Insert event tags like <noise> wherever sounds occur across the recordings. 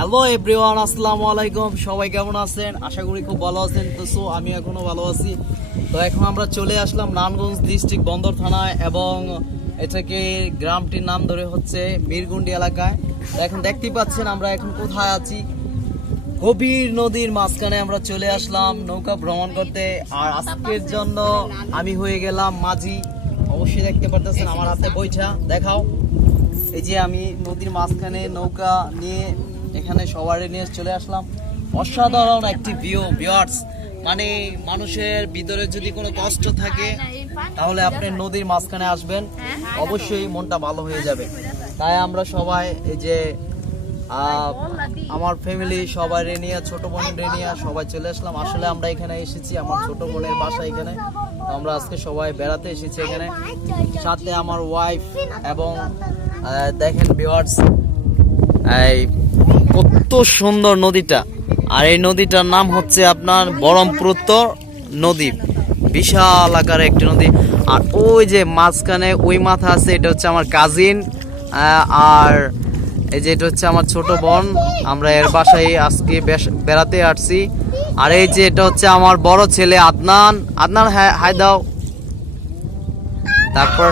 Hello everyone আসসালামু আলাইকুম। সবাই কেমন আছেন? আশা করি খুব ভালো আছেন। তো সো আমি এখনও ভালো আছি। তো, এখন আমরা চলে আসলাম নারায়ণগঞ্জ ডিস্ট্রিক্ট বন্দর থানায় এবং এটাকে গ্রামটির নাম ধরে হচ্ছে মিরগুন্ডি এলাকায়। তো, এখন দেখতেই পাচ্ছেন আমরা এখন কোথায় আছি। গভীর নদীর মাঝখানে আমরা চলে আসলাম নৌকা ভ্রমণ করতে। আর আজকের জন্য আমি হয়ে গেলাম মাঝি। অবশ্যই দেখতে পারতেছেন আমার হাতে বইটা। দেখাও। এই যে আমি নদীর মাঝখানে নৌকা নিয়ে এখানে সবারই নিয়ে চলে আসলাম। অসাধারণ একটি ভিউ ভিউয়ার্স মানে মানুষের ভিতরে যদি কোনো কষ্ট থাকে, তাহলে আপনি নদীর মাঝখানে আসবেন। অবশ্যই মনটা ভালো হয়ে যাবে। তাই আমরা সবাই এই যে আমার ফ্যামিলি সবাই নিয়ে, ছোট বোনের নিয়ে সবাই চলে আসলাম। আসলে আমরা এখানে এসেছি, আমার ছোট বোনের বাসা এখানে। আমরা আজকে সবাই বেড়াতে এসেছি এখানে। সাথে আমার ওয়াইফ এবং দেখেন ভিউয়ার্স এই কত সুন্দর নদীটা। আর এই নদীটার নাম হচ্ছে আপনার বরমপুত্র নদী। বিশাল আকারের একটি নদী। আর ওই যে মাঝখানে ওই মাথা আছে এটা হচ্ছে আমার কাজিন আর এই যে এটা হচ্ছে আমার ছোট বোন। আমরা এর বাসায় আজকে বেড়াতে আসছি। আর এই যে এটা হচ্ছে আমার বড় ছেলে আদনান। আদনান হ্যাঁ হাই দাও। তারপর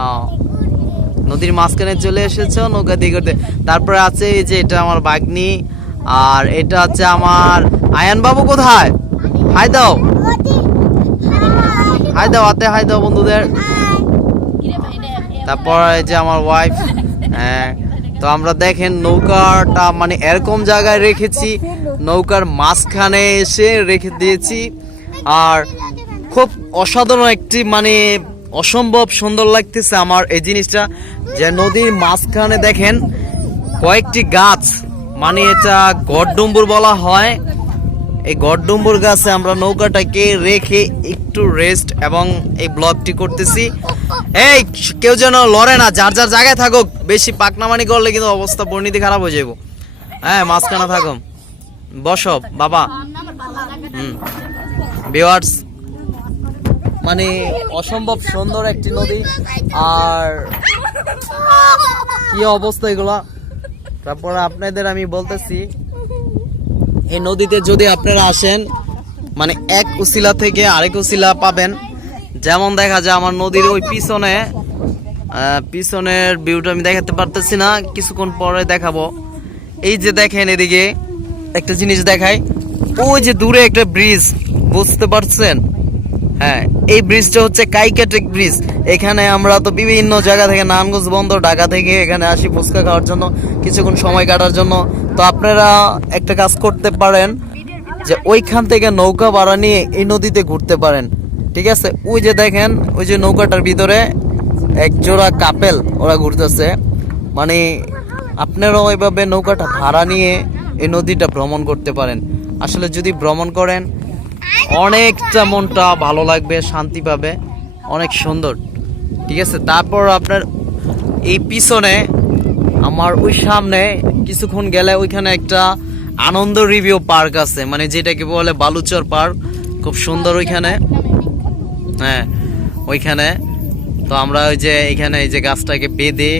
আহ, নদীর মাঝখানে চলে এসেছ, নৌকা দিয়ে করতে তারপরে আছে এই যে এটা আমার বাগনি, আর এটা হচ্ছে আমার আয়ান বাবু কোথায়? হাই দাও। হাই দাও আতে হাই দাও বন্ধুদের। তারপর এই যে আমার ওয়াইফ হ্যাঁ তো আমরা দেখেন নৌকাটা মানে এরকম জায়গায় রেখেছি, নৌকার মাঝখানে এসে রেখে দিয়েছি, আর খুব অসাধারণ একটি মানে অসম্ভব সুন্দর লাগতেছে আমার এই জিনিসটা। যে নদীর মাঝখানে দেখেন কয়েকটি গাছ মানে এটা গড়ডম্বুর বলা হয়। এই গড়ডম্বুর গাছে আমরা নৌকাটাকে রেখে একটু রেস্ট এবং এই ব্লগটি করতেছি। এই, কেউ যেন লড়ে না, যার যার জায়গায় থাকুক, বেশি পাকনামানি করলে কিন্তু অবস্থা পরিণতি খারাপ হয়ে যাব হ্যাঁ মাঝখানে থাকো বসো, বাবা। হুম। ভিউয়ার্স মানে অসম্ভব সুন্দর একটি নদী। আর কি অবস্থা এগুলা? তারপরে আপনাদের আমি বলতেছি, এই নদীতে যদি আপনারা আসেন মানে এক উসিলা থেকে আরেক উসিলা পাবেন। যেমন দেখা যায় আমার নদীর ওই পিছনে পিছনের ভিউটা আমি দেখাতে পারতেছি না, কিছুক্ষণ পরে দেখাবো। এই যে দেখেন এদিকে, একটা জিনিস দেখাই, ওই যে দূরে একটা ব্রিজ বুঝতে পারছেন? হ্যাঁ এই ব্রিজটা হচ্ছে কাইকাটেক ব্রিজ এখানে আমরা তো বিভিন্ন জায়গা থেকে নারায়ণগঞ্জ বন্দর, ঢাকা থেকে এখানে আসি ফুচকা খাওয়ার জন্য, কিছুক্ষণ সময় কাটার জন্য। তো আপনারা একটা কাজ করতে পারেন, যে ওইখান থেকে নৌকা ভাড়া নিয়ে এই নদীতে ঘুরতে পারেন। ঠিক আছে? ওই যে দেখেন, ওই যে নৌকাটার ভিতরে এক জোড়া কাপেল ওরা ঘুরতেছে। মানে আপনারাও ওইভাবে নৌকাটা ভাড়া নিয়ে এই নদীটা ভ্রমণ করতে পারেন। আসলে যদি ভ্রমণ করেন অনেকটা মনটা ভালো লাগবে, শান্তি পাবে, অনেক সুন্দর। ঠিক আছে, তারপর আপনার এই পিছনে আমার ওই সামনে কিছুক্ষণ গেলে ওইখানে একটা আনন্দ রিভিউ পার্ক আছে মানে যেটাকে বলে বালুচর পার্ক, খুব সুন্দর ওইখানে। হ্যাঁ ওইখানে। তো আমরা ওই যে এখানে এই যে গাছটাকে বেঁধে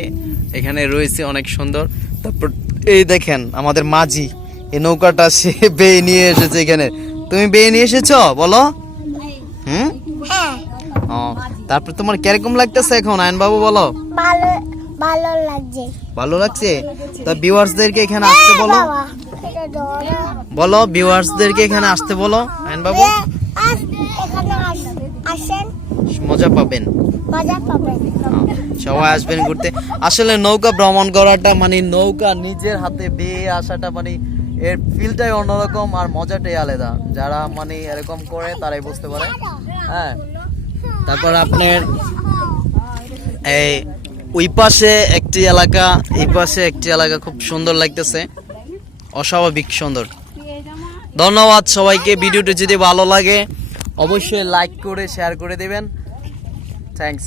এখানে রয়েছে, অনেক সুন্দর। তারপর এই দেখেন, আমাদের মাঝি, এই নৌকাটা সে <laughs> বেয়ে নিয়ে এসেছে এখানে। তুমি বিয়ে নিয়ে এসেছ? বলো। হুম? ও তারপর তোমার কীরকম লাগতেছে এখন? আয়ন বাবু বলো। ভালো ভালো লাগছে। ভালো লাগছে? তা ভিউয়ার্সদেরকে এখানে আসতে বলো। বলো ভিউয়ার্সদেরকে এখানে আসতে বলো। আয়ন বাবু আসেন। পাবেন। মজা পাবেন। সবাই আসবেন ঘুরতে। আসলে নৌকা ভ্রমণ করাটা মানে নৌকা নিজের হাতে বেয়ে আসাটা মানে এর ফিলটাই অন্যরকম আর মজাটাই আলাদা। যারা মানে এরকম করে, তারাই বুঝতে পারে। হ্যাঁ। তারপর আপনার এই ওই পাশে একটি এলাকা, এই পাশে একটি এলাকা খুব সুন্দর লাগতেছে। অস্বাভাবিক সুন্দর। ধন্যবাদ সবাইকে। ভিডিওটি যদি ভালো লাগে, অবশ্যই লাইক করে শেয়ার করে দেবেন। থ্যাঙ্কস